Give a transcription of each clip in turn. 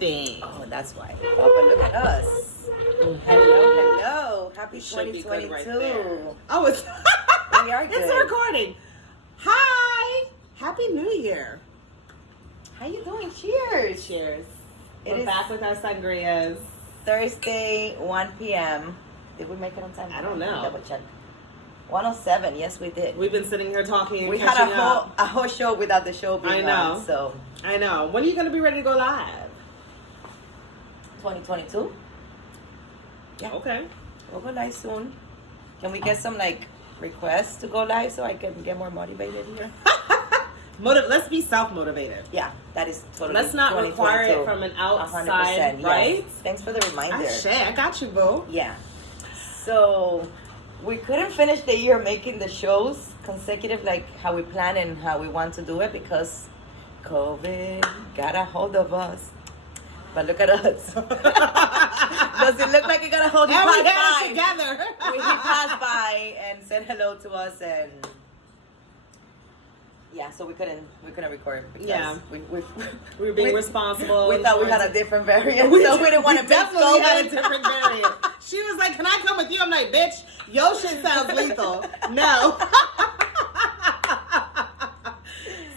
thing. Oh, that's why. Oh, but look at us. Hello. Happy Should be 2022. good right there. Oh, it's We are good. It's recording. Hi. Happy New Year. How you doing? Cheers. Cheers. It We're is back with our sangrias. Thursday, 1 p.m. Did we make it on time? I don't know. Double check. 107. Yes, we did. We've been sitting here talking and We had catching up. a whole show without the show being I know. on. So I know. When are you going to be ready to go live? 2022. Yeah. Okay. We'll go live soon. Can we get some requests to go live so I can get more motivated here? Let's be self-motivated. Yeah, that is totally. Let's not require it from an outside, 100%, right? Yes. Thanks for the reminder. I got you, boo. Yeah. So we couldn't finish the year making the shows consecutive like how we plan and how we want to do it because COVID got a hold of us. But look at us. Does it look like it got a hold of us? And we had it together. He passed by and said hello to us and yeah, so we couldn't record because we were being responsible. We thought we had a different variant, so we didn't want to definitely had a different variant. She was like, "Can I come with you?" I'm like, "Bitch, your shit sounds lethal." No.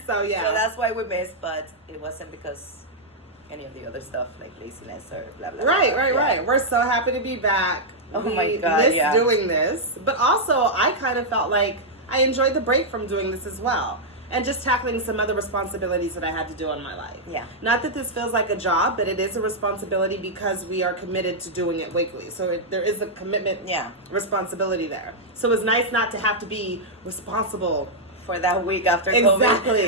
So yeah. So that's why we missed, but it wasn't because any of the other stuff like laziness or blah blah. Right. We're so happy to be back. Oh we my God, missed doing this, but also I kind of felt like I enjoyed the break from doing this as well. And just tackling some other responsibilities that I had to do in my life. Yeah. Not that this feels like a job, but it is a responsibility because we are committed to doing it weekly. So there is a commitment, responsibility there. So it's nice not to have to be responsible for that week after COVID. Exactly.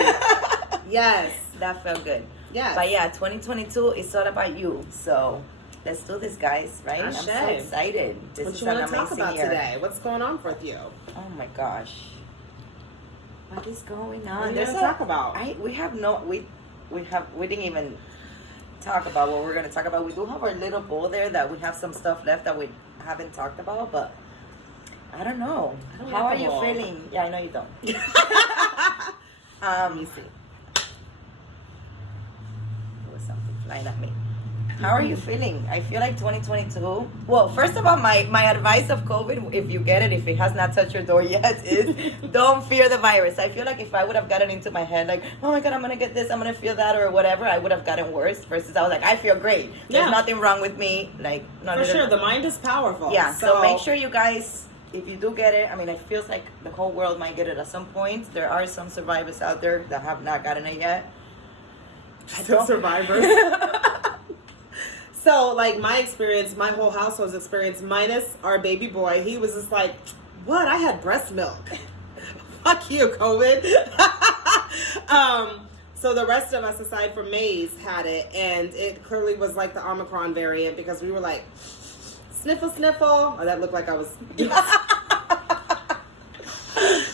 Yes. That felt good. Yes. But yeah, 2022 is all about you. So let's do this, guys. Right? I'm so excited. This is what you want an to talk amazing about year. today? What's going on with you? Oh my gosh. What is going on? What are you gonna talk about? We didn't even talk about what we're gonna talk about. We do have our little bowl there that we have some stuff left that we haven't talked about, but I don't know. How are you feeling? Yeah, I know you don't. Let me see. There was something flying at me. How are you feeling? I feel like 2022. Well, first of all, my advice of COVID, if you get it, if it has not touched your door yet, is don't fear the virus. I feel like if I would have gotten into my head, like, oh my God, I'm gonna get this, I'm gonna feel that, or whatever, I would have gotten worse. Versus I was like, I feel great. There's nothing wrong with me. Like, for sure, the mind is powerful. Yeah. So make sure you guys, if you do get it, I mean, it feels like the whole world might get it at some point. There are some survivors out there that have not gotten it yet. Some survivors. So, like, my experience, my whole household's experience, minus our baby boy, he was just like, what? I had breast milk. Fuck you, COVID. So the rest of us, aside from Maze, had it, and it clearly was like the Omicron variant because we were like, sniffle, sniffle. Oh, that looked like I was...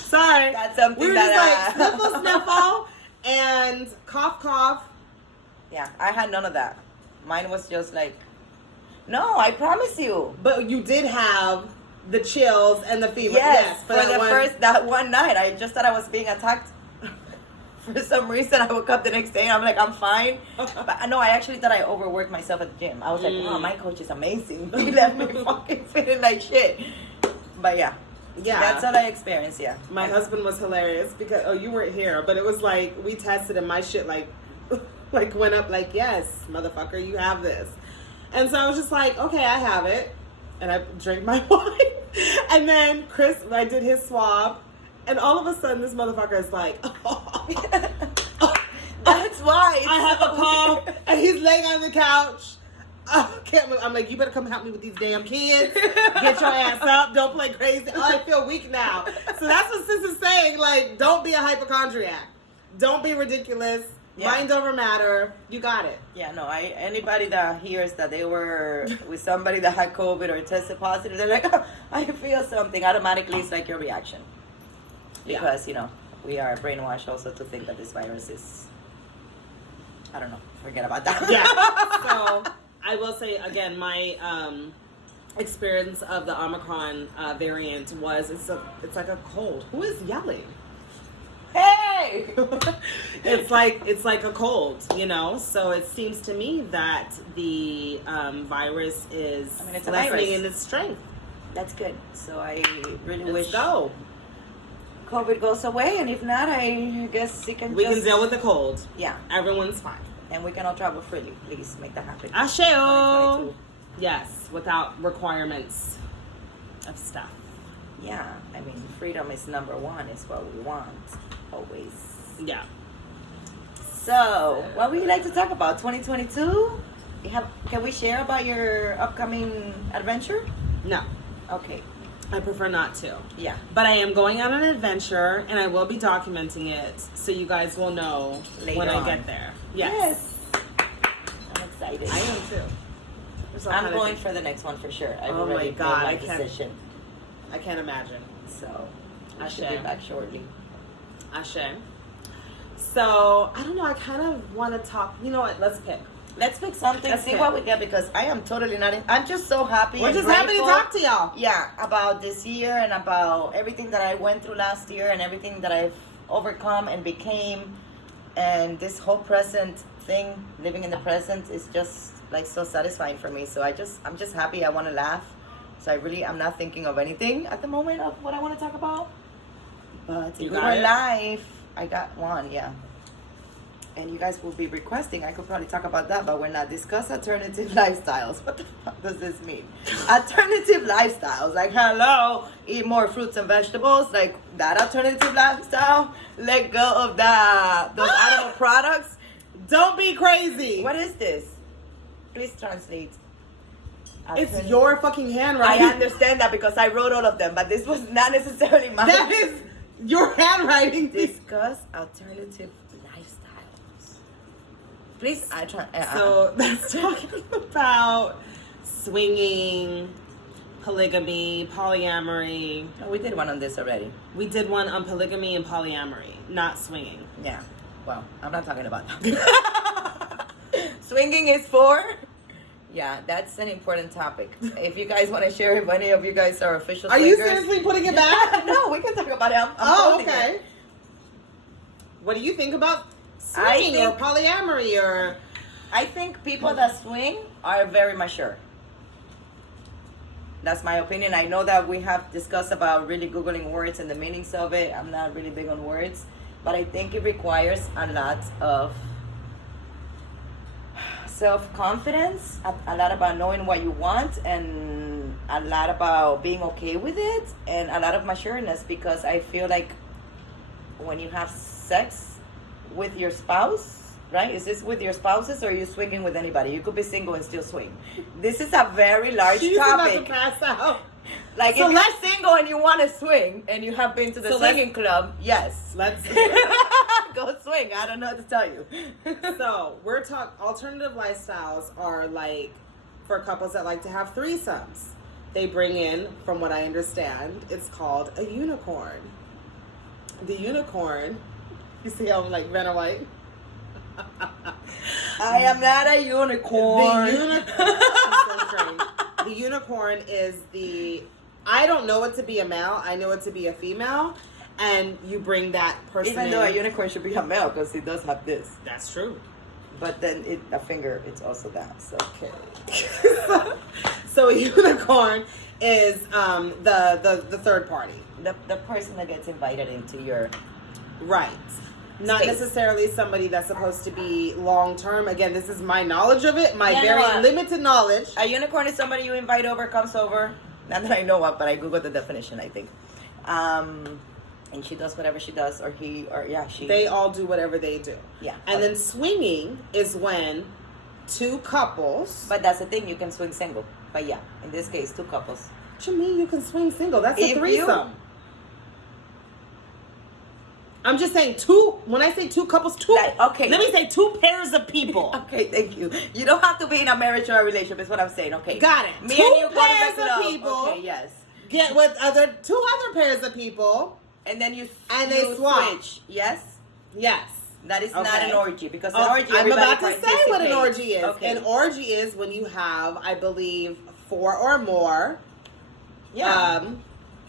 Sorry. That's something we were just like, sniffle, sniffle, and cough, cough. Yeah, I had none of that. Mine was just like, no, I promise you. But you did have the chills and the fever. Yes, for that one night. I just thought I was being attacked. For some reason, I woke up the next day and I'm like, I'm fine. But no, I actually thought I overworked myself at the gym. I was like, wow, my coach is amazing. He left me fucking feeling like shit. But yeah. That's all I experienced, yeah. My husband was hilarious because, you weren't here, but it was like, we tested and my shit like went up like, yes, motherfucker, you have this. And so I was just like, okay, I have it. And I drank my wine. And then I did his swab. And all of a sudden, this motherfucker is like, that's why. I have a cough. And he's laying on the couch. I'm like, you better come help me with these damn kids. Get your ass up. Don't play crazy. Oh, I feel weak now. So that's what Sis is saying. Like, don't be a hypochondriac. Don't be ridiculous. Yeah. Mind over matter. You got it. Yeah, no, anybody that hears that they were with somebody that had COVID or tested positive, they're like, oh, I feel something. Automatically, it's like your reaction. Because, we are brainwashed also to think that this virus is, I don't know, forget about that. Yeah. So, I will say, again, my experience of the Omicron variant was, it's like a cold. Who is yelling? Hey! okay. It's like a cold, you know. So it seems to me that the virus is it's a lessening virus. in its strength. That's good. So I really Let's wish go. COVID goes away, and if not, I guess We can deal with the cold. Yeah, Everyone's fine. and we can all travel freely. Please make that happen. Asheo. 2022. Yes, without requirements of stuff. Yeah, I mean, freedom is number one. Is what we want always. Yeah. So, what would you like to talk about? 2022? Can we share about your upcoming adventure? No, Okay. I prefer not to. Yeah. But I am going on an adventure, and I will be documenting it, so you guys will know Later when on. I get there. Yes. I'm excited. I am too. There's all I'm kind of going things. for the next one for sure. I've Oh my already made God, my I can't- decision. I can't imagine. So, I should Ashe. be back shortly. Ashe. So, I don't know, I kind of want to talk. You know what? Let's pick. Let's pick something, Let's see pick. what we get, because I am totally not in. I'm just so happy. We're and just happy to grateful. talk to y'all. Yeah, about this year and about everything that I went through last year and everything that I've overcome and became. And this whole present thing, living in the present, is just like so satisfying for me. So I'm just happy. I want to laugh. So I'm not thinking of anything at the moment of what I want to talk about. But if You we got were it? live, I got one, yeah. And you guys will be requesting. I could probably talk about that, but we're not. Discuss alternative lifestyles. What the fuck does this mean? Alternative lifestyles. Like, hello, eat more fruits and vegetables. Like, that alternative lifestyle. Let go of those animal products. Don't be crazy. What is this? Please translate. It's Alternative- your fucking handwriting. I understand that because I wrote all of them, but this was not necessarily mine. That is your handwriting. Discuss alternative lifestyles. Please, I try. So that's talking about swinging, polygamy, polyamory. No, we did one on this already. We did one on polygamy and polyamory, not swinging. Yeah. Well, I'm not talking about that. Swinging is for. Yeah, that's an important topic. If you guys want to share, if any of you guys are official Are swingers. you seriously putting it back? No, we can talk about it. I'm Oh, posting okay. it. What do you think about I swinging or think- polyamory or? I think people that swing are very mature. That's my opinion. I know that we have discussed about really Googling words and the meanings of it. I'm not really big on words, but I think it requires a lot of self-confidence, a lot about knowing what you want, and a lot about being okay with it, and a lot of matureness, because I feel like when you have sex with your spouse, right? Is this with your spouses, or are you swinging with anybody? You could be single and still swing. This is a very large She's about topic. to pass out. Like, So if you're single and you want to swing and you have been to the So let's- swinging club, yes. Let's. Go swing. I don't know what to tell you. So we're talking alternative lifestyles are like for couples that like to have threesomes. They bring in, from what I understand, it's called a unicorn. The unicorn. You see how I'm like Vanna White? I am not a unicorn. The unicorn. I'm so strange. The unicorn is the. I don't know it to be a male. I know it to be a female, and you bring that person. Even in. though a unicorn should be a male because he does have this. That's true. But then a finger, it's also that. So Okay. So a unicorn is the third party. the person that gets invited into your Right. Not space. necessarily somebody that's supposed to be long term. Again, this is my knowledge of it, my Yeah, very no, limited knowledge. a unicorn is somebody you invite over, comes over. Not that I know of, but I googled the definition, I think. And she does whatever she does, or he, or yeah, she. They all do whatever they do. Yeah. And then swinging is when two couples. But that's the thing, you can swing single. But yeah, in this case, two couples. What you mean you can swing single? That's a If threesome. I'm just saying two. When I say two couples, two. Like, okay. Let me say two pairs of people. Okay, thank you. You don't have to be in a marriage or a relationship, is what I'm saying. Okay. Got it. Me Two and you go to pairs the of club. people. Okay, yes. Get with two other pairs of people. And then you They you swap. switch. Yes. Yes. That is not Okay. an orgy, because an Oh, orgy. I'm everybody about to say what an participates. orgy is. Okay. An orgy is when you have, I believe, 4 or more. Yeah.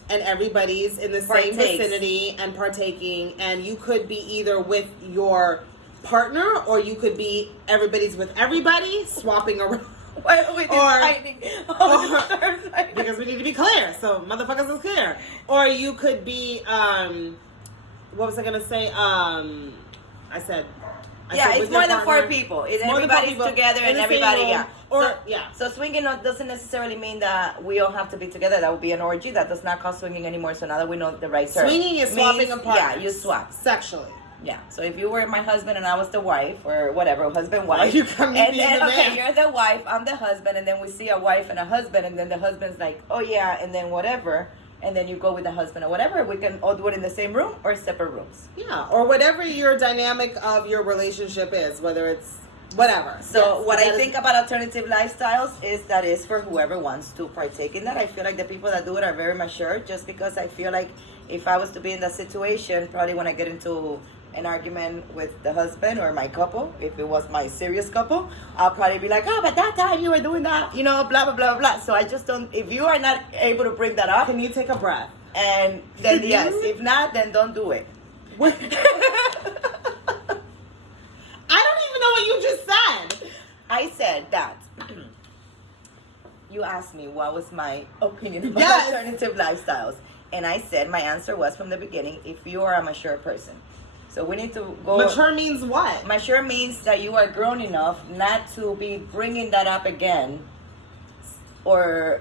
and everybody's in the same vicinity and partaking, and you could be either with your partner or you could be everybody's with everybody swapping around. Why are we deciding? Because we need to be clear, so motherfuckers is clear. Or you could be what was I gonna say? I said it's more than 4 people. Everybody's together and everybody, So swinging doesn't necessarily mean that we all have to be together. That would be an orgy. That does not call swinging anymore. So now that we know the right term. Swinging is swapping a partner. Yeah, you swap. Sexually. Yeah. So if you were my husband and I was the wife, or whatever, husband, wife. You come and then, okay, you're the wife, I'm the husband, and then we see a wife and a husband, and then the husband's like, oh yeah, and then whatever. And then you go with the husband or whatever. We can all do it in the same room or separate rooms. Yeah, or whatever your dynamic of your relationship is, whether it's whatever. So what I think about alternative lifestyles is that is for whoever wants to partake in that. I feel like the people that do it are very mature, just because I feel like if I was to be in that situation, probably when I get into an argument with the husband or my couple, if it was my serious couple, I'll probably be like, oh, but that time you were doing that, blah, blah, blah, blah. So I just don't, if you are not able to bring that up. Can you take a breath? And then yes, if not, then don't do it. I don't even know what you just said. I said that. You asked me what was my opinion about alternative lifestyles. And I said my answer was from the beginning, if you are a mature person. So we need to go. Mature means what? Mature means that you are grown enough not to be bringing that up again, or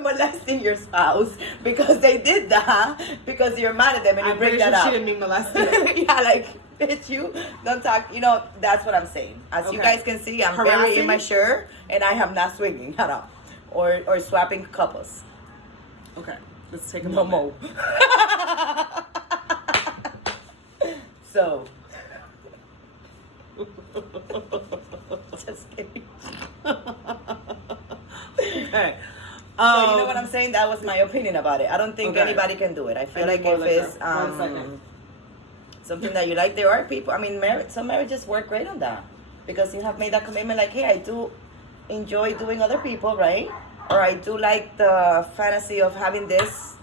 molesting your spouse because they did that, because you're mad at them and you bring that up. She didn't mean molested. Yeah, like bitch, you don't talk. That's what I'm saying. As you guys can see, I'm very immature and I am not swinging at all, or swapping couples. Okay, let's take a moment. So, just kidding. Okay. So you know what I'm saying? That was my opinion about it. I don't think anybody can do it. I feel like if it's something that you like, there are people. I mean, some marriages work great on that because you have made that commitment. Like, hey, I do enjoy doing other people, right? Or I do like the fantasy of having this.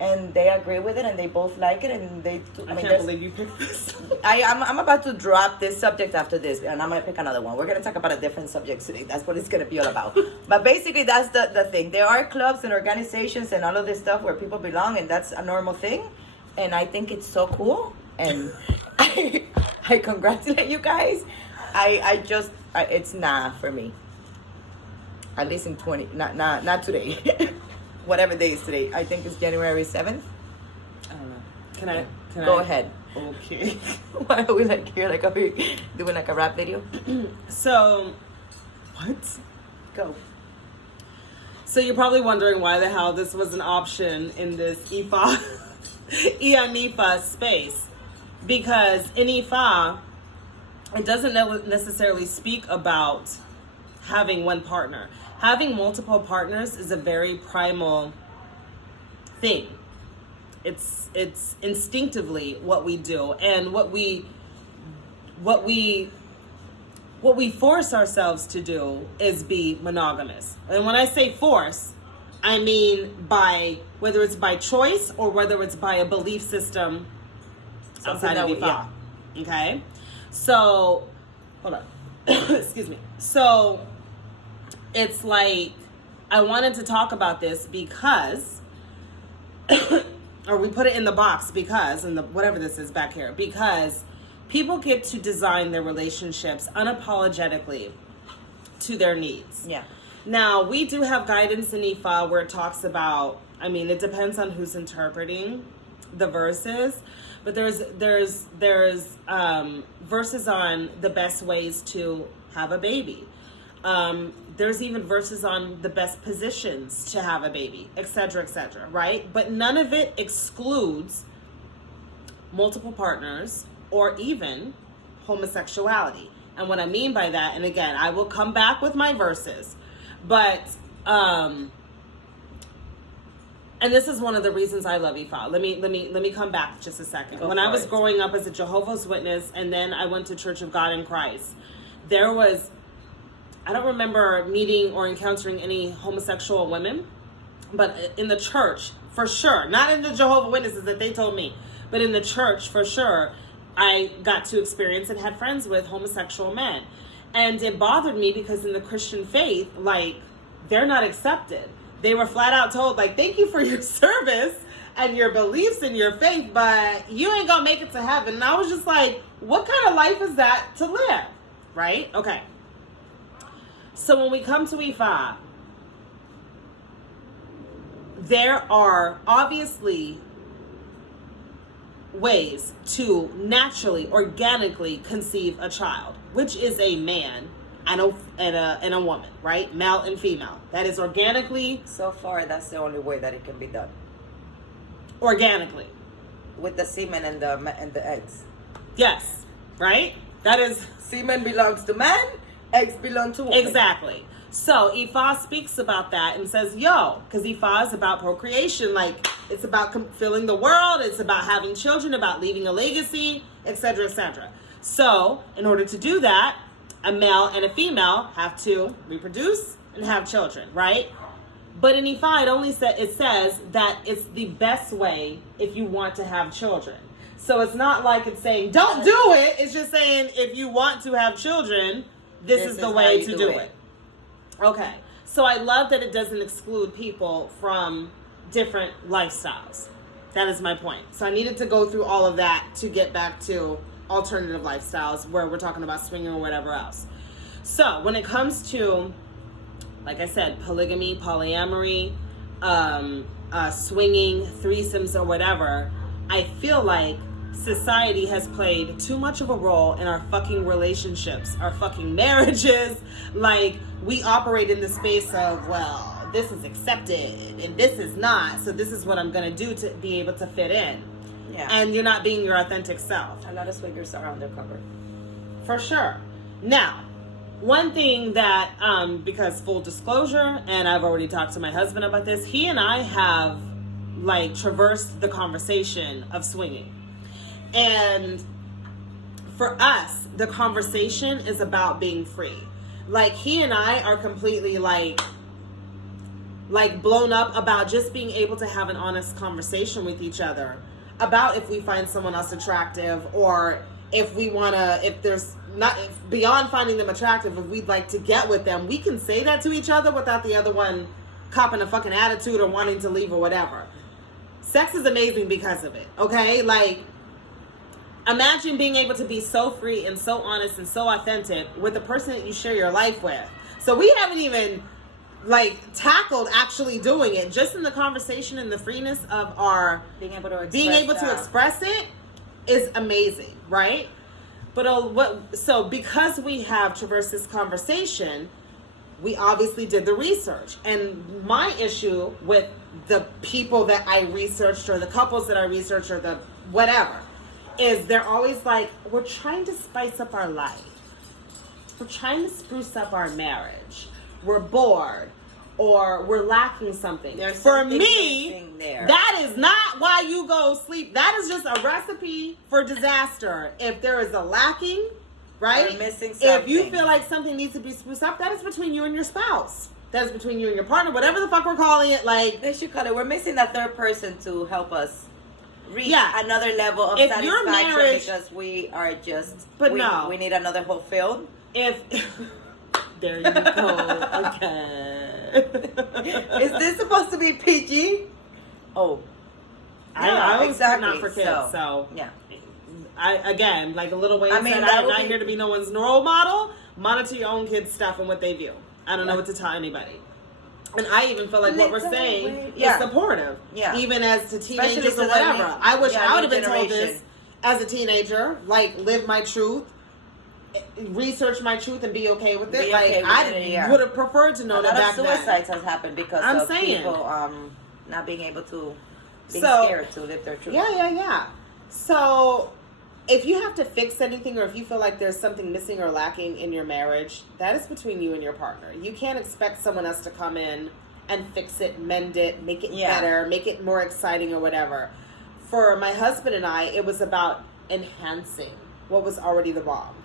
And they agree with it, and they both like it, and they do. I can't believe you picked this. I'm about to drop this subject after this, and I'm going to pick another one. We're going to talk about a different subject today. That's what it's going to be all about. But basically, that's the thing. There are clubs and organizations and all of this stuff where people belong, and that's a normal thing. And I think it's so cool. And I congratulate you guys. It's not for me. At least in not today. Whatever day is today. I think it's January 7th. I don't know. Can I Go ahead. Okay. Why are we here? Are we doing a rap video? So, what? Go. So you're probably wondering why the hell this was an option in this IFA space. Because in IFA, it doesn't necessarily speak about having one partner. Having multiple partners is a very primal thing. It's instinctively what we do, and what we force ourselves to do is be monogamous. And when I say force, I mean by whether it's by choice or whether it's by a belief system outside of IFA. Okay? So, hold on. Excuse me. So, it's like, I wanted to talk about this because, or we put it in the box because, whatever this is back here, because people get to design their relationships unapologetically to their needs. Yeah. Now, we do have guidance in IFA where it talks about, it depends on who's interpreting the verses, but there's verses on the best ways to have a baby. There's even verses on the best positions to have a baby, etc., right? But none of it excludes multiple partners or even homosexuality. And what I mean by that, and again, I will come back with my verses, but and this is one of the reasons I love IFA. Let me come back just a second. When I was growing up as a Jehovah's Witness, and then I went to Church of God in Christ, I don't remember meeting or encountering any homosexual women. but in the church, for sure, not in the Jehovah's Witnesses that they told me, but in the church, for sure, I got to experience and had friends with homosexual men. And it bothered me because in the Christian faith, like, they're not accepted. They were flat out told, like, thank you for your service and your beliefs in your faith, but you ain't gonna make it to heaven. And I was just like, what kind of life is that to live? Right? Okay. So when we come to Ifa, there are obviously ways to naturally, organically conceive a child, which is a man and a woman, right? Male and female. That is organically. So far, that's the only way that it can be done. Organically. With the semen and the eggs. Yes, right? That is. Semen belongs to man, eggs belong to woman. Exactly. So Ifa speaks about that and says, yo, because Ifa is about procreation. Like, it's about filling the world. It's about having children, about leaving a legacy, etc., etc. So in order to do that, a male and a female have to reproduce and have children, right? But in Ifa, it says that it's the best way if you want to have children. So it's not like it's saying, don't do it. It's just saying, if you want to have children, this is the way to do it. Okay. So I love that it doesn't exclude people from different lifestyles. That is my point. So I needed to go through all of that to get back to alternative lifestyles where we're talking about swinging or whatever else. So when it comes to, like I said, polygamy, polyamory, swinging, threesomes or whatever, I feel like society has played too much of a role in our fucking relationships, our fucking marriages. Like, we operate in the space of, well, this is accepted and this is not, so this is what I'm going to do to be able to fit in. Yeah. And you're not being your authentic self. A lot of swingers are undercover. For sure. Now, one thing that, because full disclosure, and I've already talked to my husband about this, he and I have, like, traversed the conversation of swinging. And for us, the conversation is about being free. Like, he and I are completely, like blown up about just being able to have an honest conversation with each other about if we find someone else attractive, or if we want to, if there's not, if beyond finding them attractive, if we'd like to get with them, we can say that to each other without the other one copping a fucking attitude or wanting to leave or whatever. Sex is amazing because of it, okay? Like, imagine being able to be so free and so honest and so authentic with the person that you share your life with. So we haven't even, like, tackled actually doing it. Just in the conversation and the freeness of our being able to express it is amazing, right? But so because we have traversed this conversation, we obviously did the research. And my issue with the people that I researched, or the couples that I researched, or the whatever, is they're always like, we're trying to spice up our life. We're trying to spruce up our marriage. We're bored, or we're lacking something. For me, that is not why you go sleep. That is just a recipe for disaster. If there is a lacking, right? Missing something. If you feel like something needs to be spruced up, that is between you and your spouse. That is between you and your partner, whatever the fuck we're calling it. Like, they should call it. We're missing that third person to help us reach another level of satisfaction, your marriage, because we are just. But we need another fulfilled. If there you go. Okay. Is this supposed to be PG? Oh, I was not for kids, so yeah. Again, like a little Wayne said, I'm not here to be no one's role model. Monitor your own kids' stuff and what they view. I don't know what to tell anybody. And I even feel like what we're saying is supportive. Yeah. Even as to teenagers or whatever. I wish I would have been told this as a teenager. Like, live my truth, research my truth, and be okay with it. I would have preferred to know that back then. Suicides has happened because of people not being able to, being scared to live their truth. Yeah. So, if you have to fix anything, or if you feel like there's something missing or lacking in your marriage, that is between you and your partner. You can't expect someone else to come in and fix it, mend it, make it better, make it more exciting or whatever. For my husband and I, it was about enhancing what was already the bomb,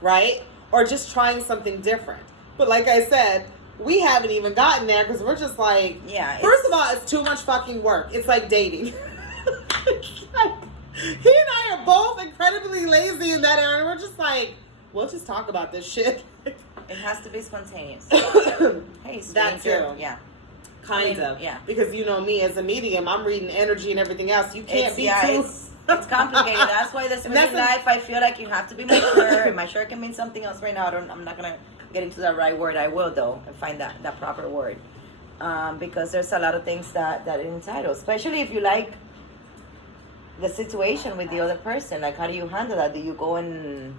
right? Or just trying something different. But like I said, we haven't even gotten there because we're just like, Yeah, first of all, it's too much fucking work. It's like dating. It's like, he and I are both incredibly lazy in that area. We're just like, we'll just talk about this shit. It has to be spontaneous. Hey, that stranger. too. Yeah. Kind of. Yeah. Because you know me as a medium, I'm reading energy and everything else. You can't be too... It's complicated. That's why this life, I feel like you have to be mature. And mature can mean something else right now. I'm not going to get into the right word. I will, though, and find that proper word. Because there's a lot of things that it entitles. Especially if you like the situation with the other person. Like, how do you handle that? Do you go and...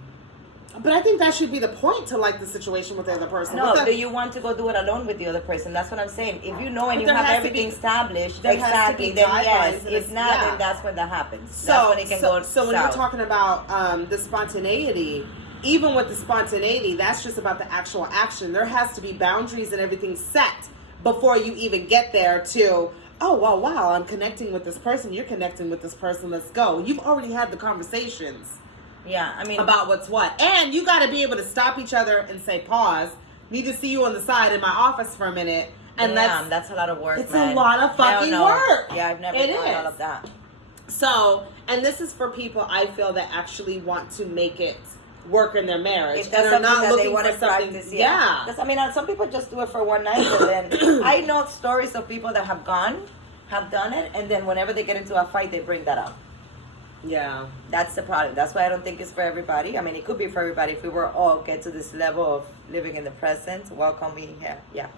But I think that should be the point, to like the situation with the other person. No, do you want to go do it alone with the other person? That's what I'm saying. If you know and you there have has to everything be- established, there has to exactly, be then guidelines yes. and If not, yeah. then that's when that happens. So, That's when it can go so when south. you're talking about the spontaneity, even with the spontaneity, that's just about the actual action. There has to be boundaries and everything set before you even get there to, oh, well, wow, I'm connecting with this person. You're connecting with this person. Let's go. You've already had the conversations. Yeah, I mean... About what's what. And you got to be able to stop each other and say, pause. Need to see you on the side in my office for a minute. And that's a lot of work, it's man. a lot of fucking work. Yeah, I've never done all of that. So, and this is for people I feel that actually want to make it work in their marriage. If that's and are something not that looking they want to for something. practice, Yeah. Because, I mean, some people just do it for one night and then... I know stories of people that have done it, and then whenever they get into a fight, they bring that up. Yeah. That's the problem. That's why I don't think it's for everybody. I mean, it could be for everybody if we were all get to this level of living in the present. Welcome me here. Yeah.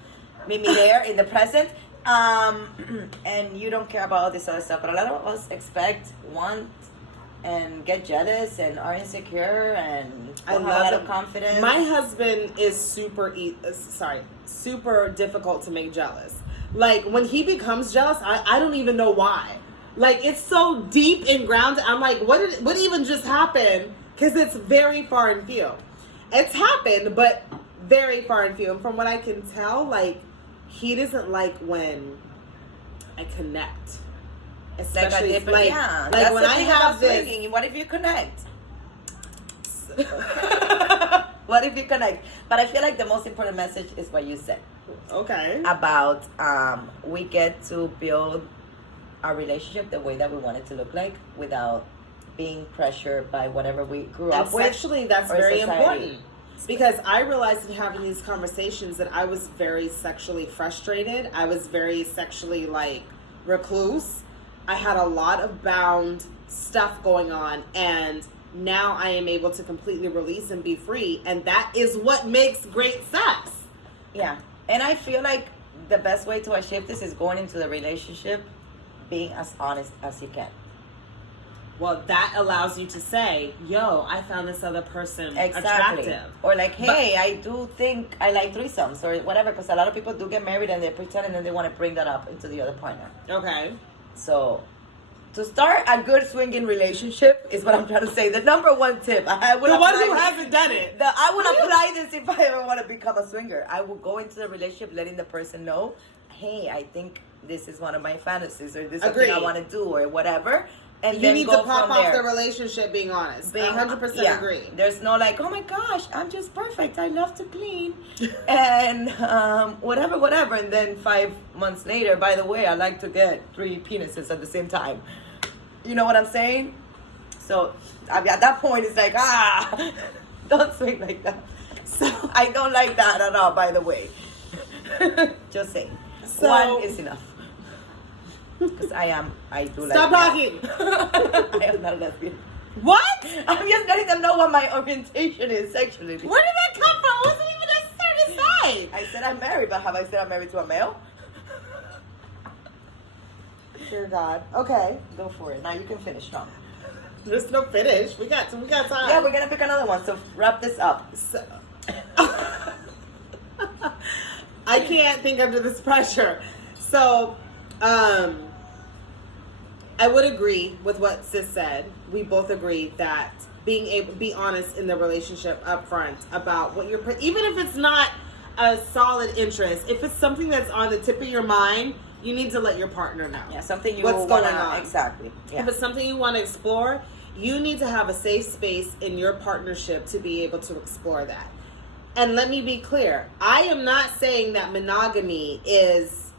Meet me there in the present. And you don't care about all this other stuff. But a lot of us expect, want, and get jealous and are insecure and don't have a lot of confidence. My husband is super difficult to make jealous. Like, when he becomes jealous, I don't even know why. Like, it's so deep and grounded. I'm like, what even just happened? Because it's very far and few. It's happened, but very far and few. And from what I can tell, like, he doesn't like when I connect. Especially like like that's when the I thing have about this. swinging. What if you connect? What if you connect? But I feel like the most important message is what you said. Okay. About we get to build our relationship the way that we want it to look like without being pressured by whatever we grew up with. Sexually, that's or very society. important. Because I realized in having these conversations that I was very sexually frustrated. I was very sexually, like, recluse. I had a lot of bound stuff going on. And now I am able to completely release and be free. And that is what makes great sex. Yeah. And I feel like the best way to achieve this is going into the relationship being as honest as you can. Well, that allows you to say, yo, I found this other person attractive. Or like, hey, I do think I like threesomes or whatever. Because a lot of people do get married and they pretend and then they want to bring that up into the other partner. Okay. So, to start a good swinging relationship is what I'm trying to say. The number one tip. I would the one who hasn't done it. I would apply this if I ever want to become a swinger. I will go into the relationship letting the person know, hey, I think this is one of my fantasies or this is something I want to do or whatever. And you then need go to pop from off there. the relationship being honest. 100% agree. There's no like, oh my gosh, I'm just perfect. I love to clean. And whatever. And then 5 months later, by the way, I like to get 3 penises at the same time. You know what I'm saying? So at that point, it's like, don't swing like that. So I don't like that at all, by the way. Just saying. So, one is enough. Because I do like Stop talking. I am not a lesbian. What? I'm just letting them know what my orientation is sexually. Where did that come from? It wasn't even necessary to say. I said I'm married, but have I said I'm married to a male? Dear God. Okay. Go for it. Now you can finish, Tom. There's no finish. We got time. Yeah, we're gonna pick another one. So wrap this up. So, I can't think under this pressure. So, I would agree with what Sis said. We both agree that being able to be honest in the relationship up front about what you're, even if it's not a solid interest, if it's something that's on the tip of your mind, you need to let your partner know. Yeah, something you what's wanna, going on. Exactly. Yeah. If it's something you want to explore, you need to have a safe space in your partnership to be able to explore that. And let me be clear. I am not saying that monogamy is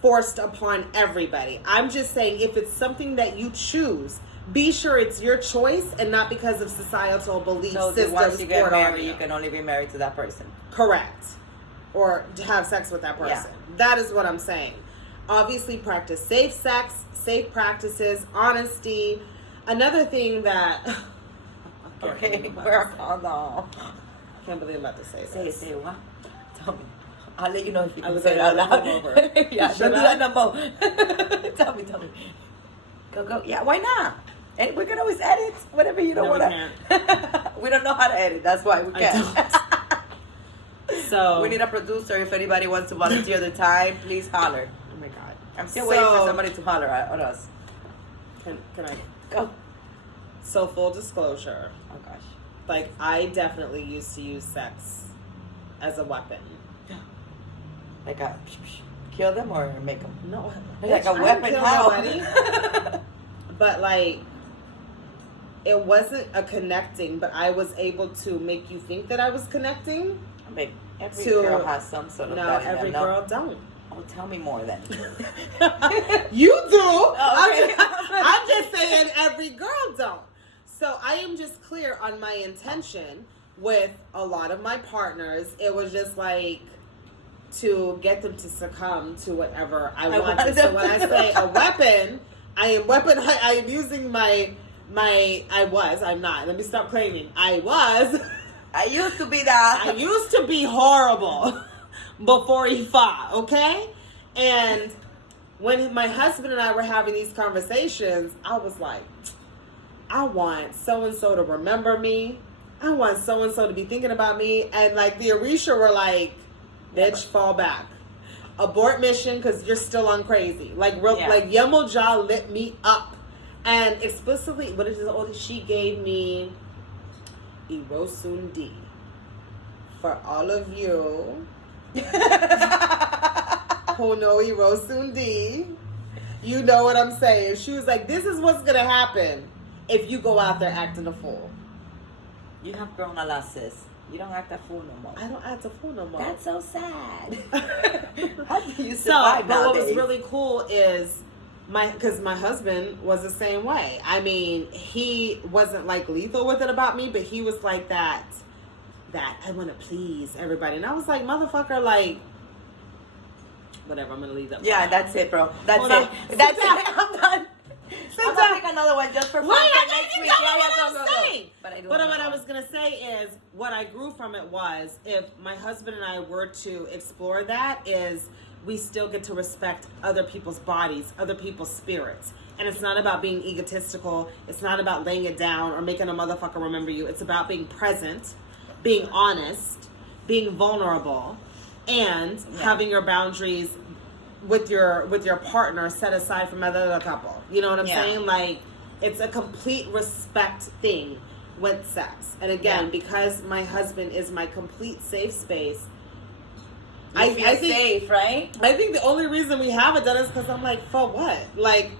forced upon everybody. I'm just saying if it's something that you choose, be sure it's your choice and not because of societal belief systems. So once you get married, you can only be married to that person. Correct. Or to have sex with that person. Yeah. That is what I'm saying. Obviously, practice safe sex, safe practices, honesty. Another thing that... Okay, we're on the... Can't believe I'm about to say this. Say what? Tell me. I'll let you know if you can say it out loud. Yeah, don't do that no more. Tell me. Go. Yeah, why not? And we can always edit whatever you don't want to. We don't know how to edit. That's why we can't. So we need a producer. If anybody wants to volunteer their time, please holler. Oh my God. I'm still waiting for somebody to holler at us. Can I go? So full disclosure. Oh gosh. Like, I definitely used to use sex as a weapon. Like kill them or make them? No. Like a weapon? How? But, like, it wasn't a connecting, but I was able to make you think that I was connecting. I mean, every girl has some sort of that in them. Every girl don't. Oh, tell me more then. You do. Oh, okay. I'm just saying every girl don't. So I am just clear on my intention with a lot of my partners. It was just like to get them to succumb to whatever I wanted. So when I say a weapon, I am using I'm not. Let me stop claiming. I used to be that. I used to be horrible before he fought, okay? And when my husband and I were having these conversations, I was like, I want so-and-so to remember me. I want so-and-so to be thinking about me. And like the Orisha were like, bitch, fall back. Abort mission because you're on crazy. Like Yemoja lit me up. And explicitly, she gave me Irosundi. For all of you who know Irosundi, you know what I'm saying. She was like, this is what's going to happen if you go out there acting a fool. You have grown a lot, sis. You don't act a fool no more. I don't act a fool no more. That's so sad. How do you survive but what was really cool is because my husband was the same way. I mean, he wasn't like lethal with it about me, but he was like that I want to please everybody. And I was like, motherfucker, like, whatever, I'm going to leave that. Yeah, that's it, bro. That's it. That's it. I'm done. I'm going to make another one just for fun next week. But what I was going to say is, what I grew from it was, if my husband and I were to explore that, is we still get to respect other people's bodies, other people's spirits. And it's not about being egotistical. It's not about laying it down or making a motherfucker remember you. It's about being present, being honest, being vulnerable, and having your boundaries with your partner set aside from another couple. You know what I'm saying? Like, it's a complete respect thing with sex. And again, because my husband is my complete safe space, I think safe, right? I think the only reason we haven't done it is because I'm like, for what? Like,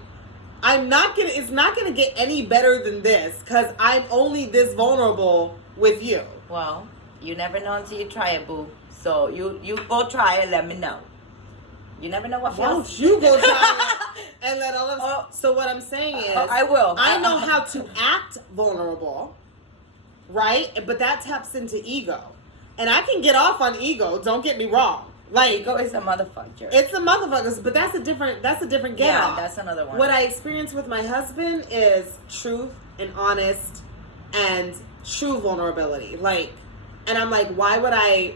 it's not gonna get any better than this because I'm only this vulnerable with you. Well, you never know until you try it, boo. So you go try it, let me know. You never know what feels. Why don't you go try it and let all of us. So what I'm saying is, I will. I know how to act vulnerable, right? But that taps into ego, and I can get off on ego. Don't get me wrong. Like, ego is a motherfucker. It's a motherfucker, but that's a different get off. Yeah, that's another one. What I experienced with my husband is truth and honest and true vulnerability. Like, and I'm like, why would I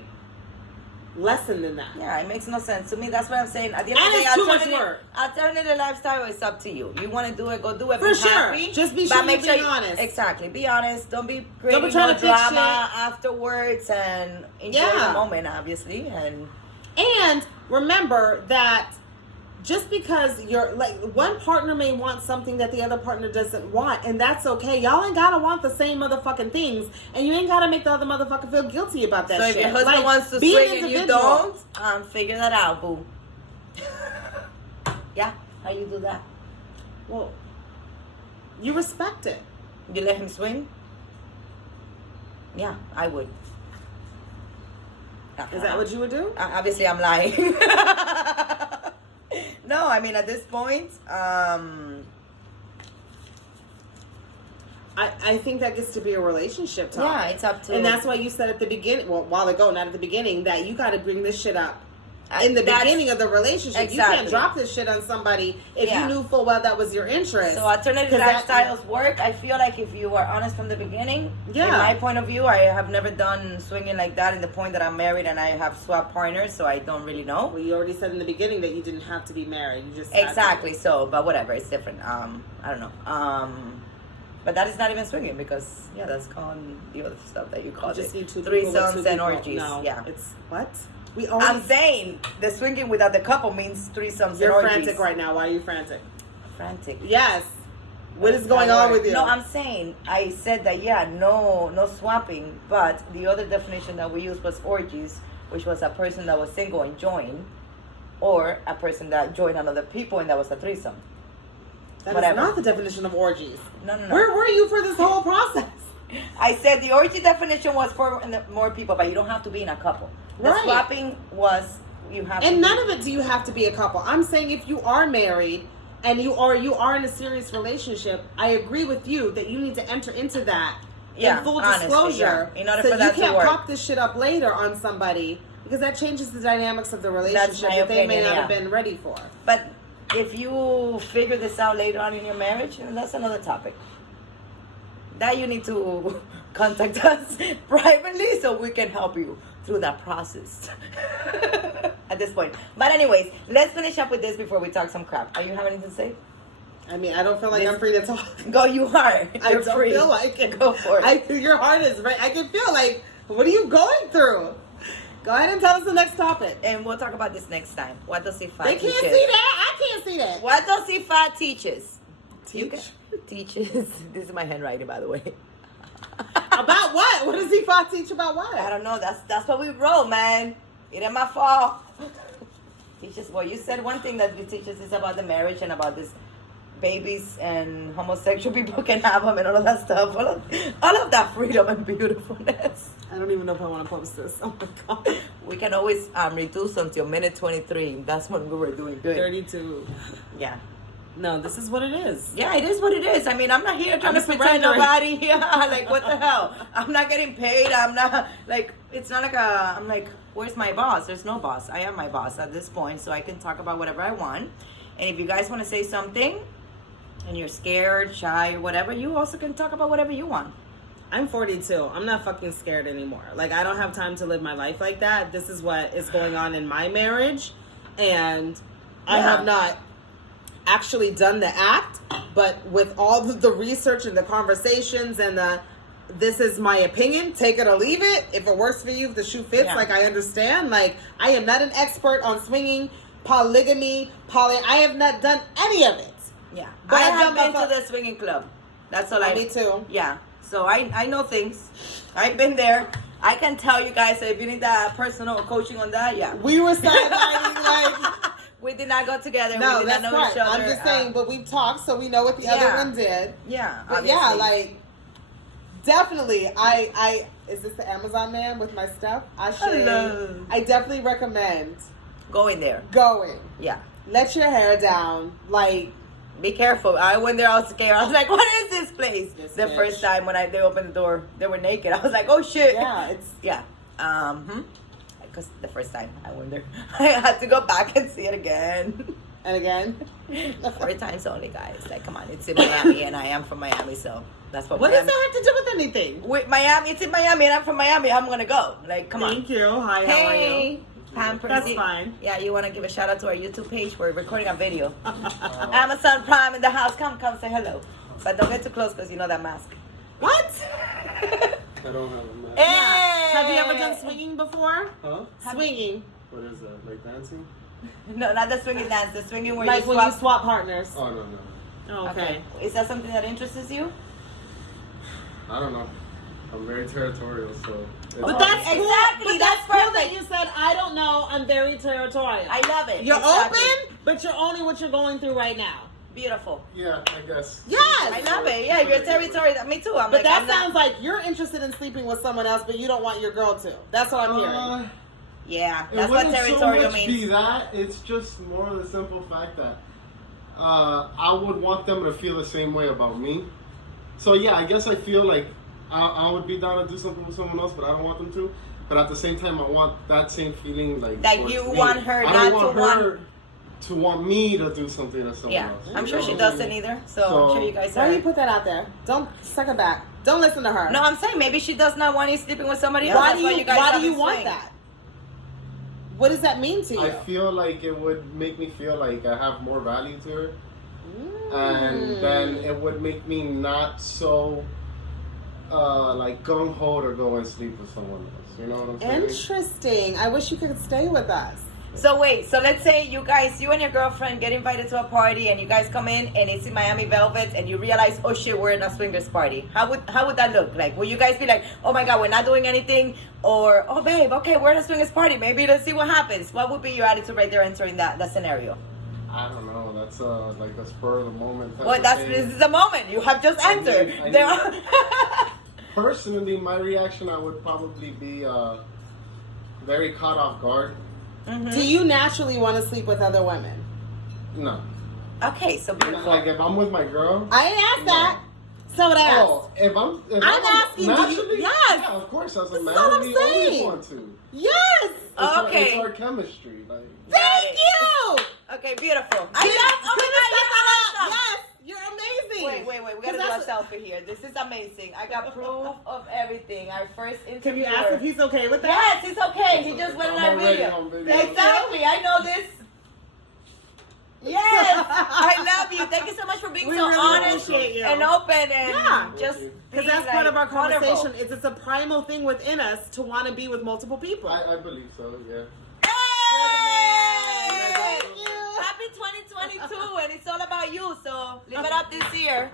lessen than that? Yeah, it makes no sense to me. That's what I'm saying. At the end of the day, it's too much work. Alternative lifestyle is up to you. You want to do it, go do it. For sure. Happy, just be sure you're being honest. Exactly. Be honest. Don't be creating no drama afterwards, and enjoy the moment, obviously. And remember that just because you're like, one partner may want something that the other partner doesn't want, and that's okay. Y'all ain't gotta want the same motherfucking things, and you ain't gotta make the other motherfucker feel guilty about that shit. So if your husband wants to swing and you don't, figure that out, boo. Yeah, how you do that? Well, you respect it. You let him swing? Yeah, I would. Is that what you would do? Obviously, I'm lying. No, I mean, at this point, I think that gets to be a relationship topic. yeah, it's up to... And that's why you said at the beginning, well, a while ago, not at the beginning, that you got to bring this shit up in the beginning of the relationship. Exactly. You can't drop this shit on somebody if you knew full well that was your interest. So alternative lifestyles work. I feel like if you are honest from the beginning, in my point of view, I have never done swinging like that in the point that I'm married and I have swapped partners, so I don't really know. Well, you already said in the beginning that you didn't have to be married. You just exactly. So, but whatever, it's different. I don't know. But that is not even swinging because that's called the other stuff that you call it. Threesomes and orgies. No, it's what? I'm saying the swinging without the couple means threesomes and orgies. You're frantic right now. Why are you frantic? Frantic. Yes. What is going on with you? No, I'm saying, I said that, no swapping, but the other definition that we used was orgies, which was a person that was single and joined, or a person that joined another people and that was a threesome. That is not the definition of orgies. No. Where were you for this whole process? I said the orgy definition was for more people, but you don't have to be in a couple. The swapping was you have to. And none of it do you have to be a couple. I'm saying if you are married and you are in a serious relationship, I agree with you that you need to enter into that in full disclosure. In order so for that you can't to work. pop this shit up later on somebody because that changes the dynamics of the relationship that they may not have been ready for. But if you figure this out later on in your marriage, that's another topic. That you need to contact us privately so we can help you through that process at this point. But anyways, let's finish up with this before we talk some crap. Are you having anything to say? I mean, I don't feel like I'm free to talk. Go, you are. I don't feel like it. Go for it. Your heart is right. I can feel like, what are you going through? Go ahead and tell us the next topic. And we'll talk about this next time. What does Ifa They can't see that. I can't see that. What does Ifa teaches? Teaches. This is my handwriting, by the way. About what? What does Ifa teach about what? I don't know. That's what we wrote, man. It ain't my fault. Teaches. Well, you said one thing that it teaches is about the marriage and about this babies and homosexual people can have them and all of that stuff. All of that freedom and beautifulness. I don't even know if I want to post this. Oh my God. We can always reduce until minute 23. That's when we were doing good. 32. Yeah. No, this is what it is. Yeah, it is what it is. I mean, I'm not here trying to pretend nobody. Yeah, like, what the hell? I'm not getting paid. I'm not, like, it's not like I'm like, where's my boss? There's no boss. I am my boss at this point, so I can talk about whatever I want. And if you guys want to say something and you're scared, shy, or whatever, you also can talk about whatever you want. I'm 42. I'm not fucking scared anymore. Like, I don't have time to live my life like that. This is what is going on in my marriage. And I have not actually done the act, but with all the research and the conversations and this is my opinion, take it or leave it. If it works for you, if the shoe fits, like, I understand. Like, I am not an expert on swinging, polygamy, I have not done any of it. Yeah. But I have been to the swinging club. That's all Me too. Yeah. So I know things. I've been there. I can tell you guys, so if you need that personal coaching on that, We were side-fighting, like... We did not go together. No, we did that's not know right. each other. I'm just saying, but we've talked, so we know what the other one did. Yeah, but obviously. like, definitely, I is this the Amazon man with my stuff? I definitely recommend going there. Yeah. Let your hair down. Like, be careful. I went there, I was scared. I was like, what is this place? First time when they opened the door, they were naked. I was like, oh shit. Yeah, because the first time I went there, I had to go back and see it again. And again? 4 times only, guys. Like, come on, it's in Miami, and I am from Miami, so that's what. What does that have to do with anything? With Miami, it's in Miami, and I'm from Miami. I'm gonna go. Like, come on. Thank you. Hi, how are you? Pampers. That's fine. Yeah, you want to give a shout out to our YouTube page? We're recording a video. Amazon Prime in the house. Come say hello. But don't get too close because you know that mask. What? I don't have a mask. Hey! Have you ever done swinging before? Huh? Swinging. What is that? Like dancing? No, not the swinging dance. The swinging where like you when swap. you swap partners. Oh, no. Oh, okay. Is that something that interests you? I don't know. I'm very territorial, so... But that's cool. Exactly. But that's cool that you said, I don't know, I'm very territorial. I love it. You're open, but you're only what you're going through right now. Beautiful. Yeah, I guess. Yes. I love it. Yeah, you're territorial. Me too. But like, that sounds like you're interested in sleeping with someone else, but you don't want your girl to. That's what I'm hearing. Yeah, It that's what wouldn't territorial so much means. be that. It's just more of the simple fact that I would want them to feel the same way about me. So yeah, I guess I feel like I would be down to do something with someone else, but I don't want them to. But at the same time, I want that same feeling like Like you towards want me. her I not don't to want her to want me to do something to someone Yeah, else. I'm You sure know she what I doesn't mean? either. So So- I'm sure you guys Why are. do you put that out there? Don't suck it back. Don't listen to her. No, I'm saying maybe she does not want you sleeping with somebody else. why That's do you guys why have do you this want swing. that? What does that mean to you? I feel like it would make me feel like I have more value to her. And then it would make me not so like gung ho to go and sleep with someone else. You know what I'm saying? Interesting. I wish you could stay with us. So wait, so let's say you and your girlfriend get invited to a party and you guys come in and it's in Miami Velvet and you realize, oh shit, we're in a swingers party. How would that look? Like, will you guys be like, oh my god, we're not doing anything? Or, oh babe, okay, we're in a swingers party. Maybe let's see what happens. What would be your attitude right there entering that scenario? I don't know. That's like a spur of the moment. Type Well, of thing. this is the moment. You have just entered. Personally, my reaction, I would probably be very caught off guard. Do you naturally want to sleep with other women? No. Okay, so beautiful. Like if I'm with my girl. I didn't ask that. So would I ask. Oh, if I'm asking, do you- naturally, yes. yeah, of course, as a This is man, all I'm we always saying. want to. Yes. Okay. It's our chemistry. Like, Thank you. Okay, beautiful. Yes, Oh my god, you got us. Yes, you're amazing. Wait, we gotta do a selfie here. This is amazing. I got proof of everything. Our first interview. Can you ask if he's okay with that? Yes, it's okay. He just went on our I'm already video. on video. Exactly, I know this. Yes, I love you. Thank you so much for being We so really honest appreciate you. and open and Yeah. just Because being, that's part of our wonderful. conversation. It's a primal thing within us to want to be with multiple people. I believe so. Yeah. Hey! Thank you. Happy 2022, and it's all about you. So live it up this year.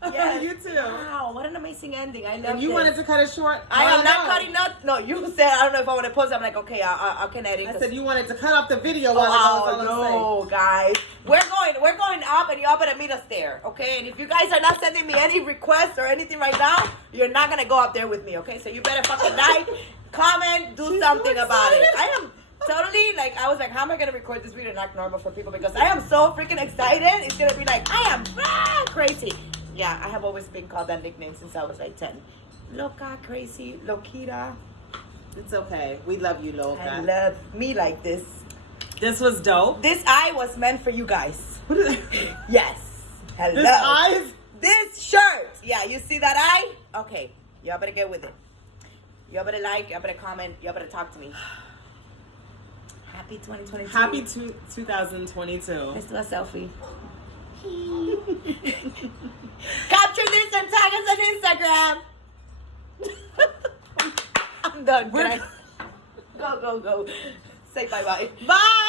Yes. You too. Wow, what an amazing ending. I love And you this. wanted to cut it short. I am not know. cutting up. No, you said I don't know if I want to post. I'm like, okay, I can edit. I said you wanted to cut off the video Oh, while it goes on no, guys. We're going up, and y'all better meet us there, okay? And if you guys are not sending me any requests or anything right now, you're not gonna go up there with me, okay? So you better fucking like, comment, do She's something so about it. excited. I am totally like, I was like, how am I gonna record this video and act normal for people? Because I am so freaking excited. It's gonna be like, I am crazy. Yeah, I have always been called that nickname since I was like 10. Loca, crazy, loquita. It's okay. We love you, I Loca. love me like this. This was dope. This eye was meant for you guys. What is Yes. Hello. This eyes? This shirt. Yeah, you see that eye? Okay. Y'all better get with it. Y'all better like, y'all better comment, y'all better talk to me. Happy 2022. Happy 2022. Let's do a selfie. Capture this and tag us on Instagram. I'm done. Go. Say bye-bye. Bye.